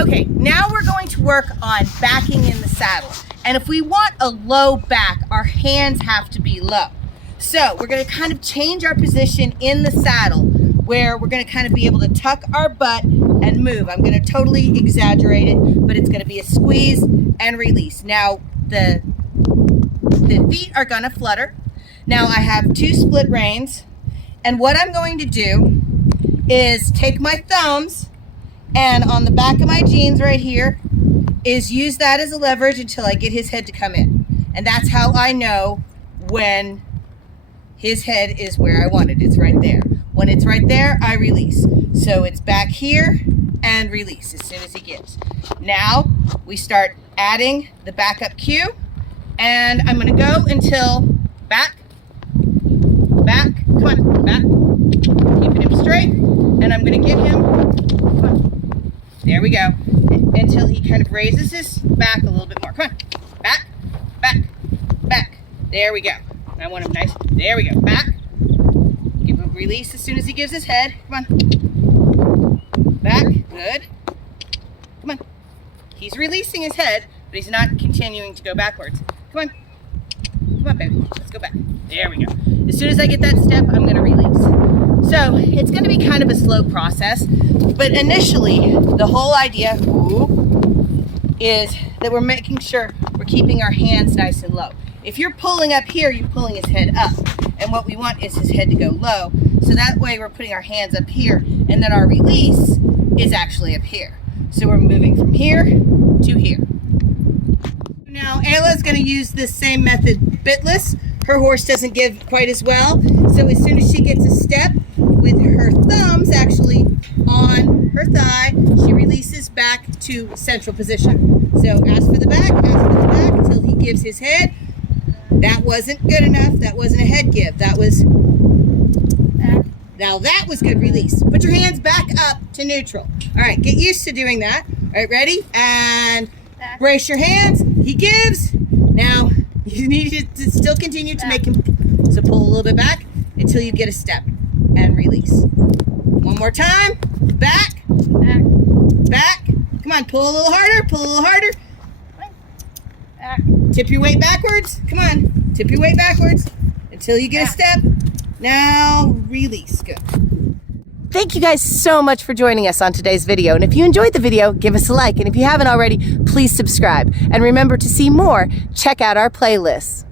Okay, now we're going to work on backing in the saddle. And if we want a low back, our hands have to be low. So we're gonna kind of change our position in the saddle where we're gonna kind of be able to tuck our butt and move. I'm gonna totally exaggerate it, but it's gonna be a squeeze and release. Now the feet are gonna flutter. Now I have 2 split reins, and what I'm going to do is take my thumbs and on the back of my jeans right here is use that as a leverage until I get his head to come in. And that's how I know when his head is where I want it. It's right there. When it's right there, I release. So it's back here and release as soon as he gets. Now we start adding the backup cue, and I'm gonna go until back, come on, back, keeping him straight, and I'm gonna get him, come on, there we go, until he kind of raises his back a little bit more. Come on, back, there we go. I want him nice, there we go, back, give him a release as soon as he gives his head, come on, back, good, come on, he's releasing his head, but he's not continuing to go backwards. Come on baby, let's go back, there we go. As soon as I get that step, I'm gonna release. So it's gonna be kind of a slow process, but initially, the whole idea is that we're making sure we're keeping our hands nice and low. If you're pulling up here, you're pulling his head up, and what we want is his head to go low, so that way we're putting our hands up here, and then our release is actually up here. So we're moving from here to here. Now, Ayla's gonna use this same method bitless. Her horse doesn't give quite as well. So as soon as she gets a step with her thumbs actually on her thigh, she releases back to central position. So ask for the back until he gives his head. That wasn't good enough. That wasn't a head give. That was, now that was good release. Put your hands back up to neutral. All right, get used to doing that. All right, ready? And brace your hands. He gives. Now, you need to still continue to make him, so pull a little bit back until you get a step and release. One more time, back. Come on, pull a little harder. Tip your weight backwards, come on, tip your weight backwards until you get a step. Now, release, good. Thank you guys so much for joining us on today's video. And if you enjoyed the video, give us a like. And if you haven't already, please subscribe. And remember, to see more, check out our playlists.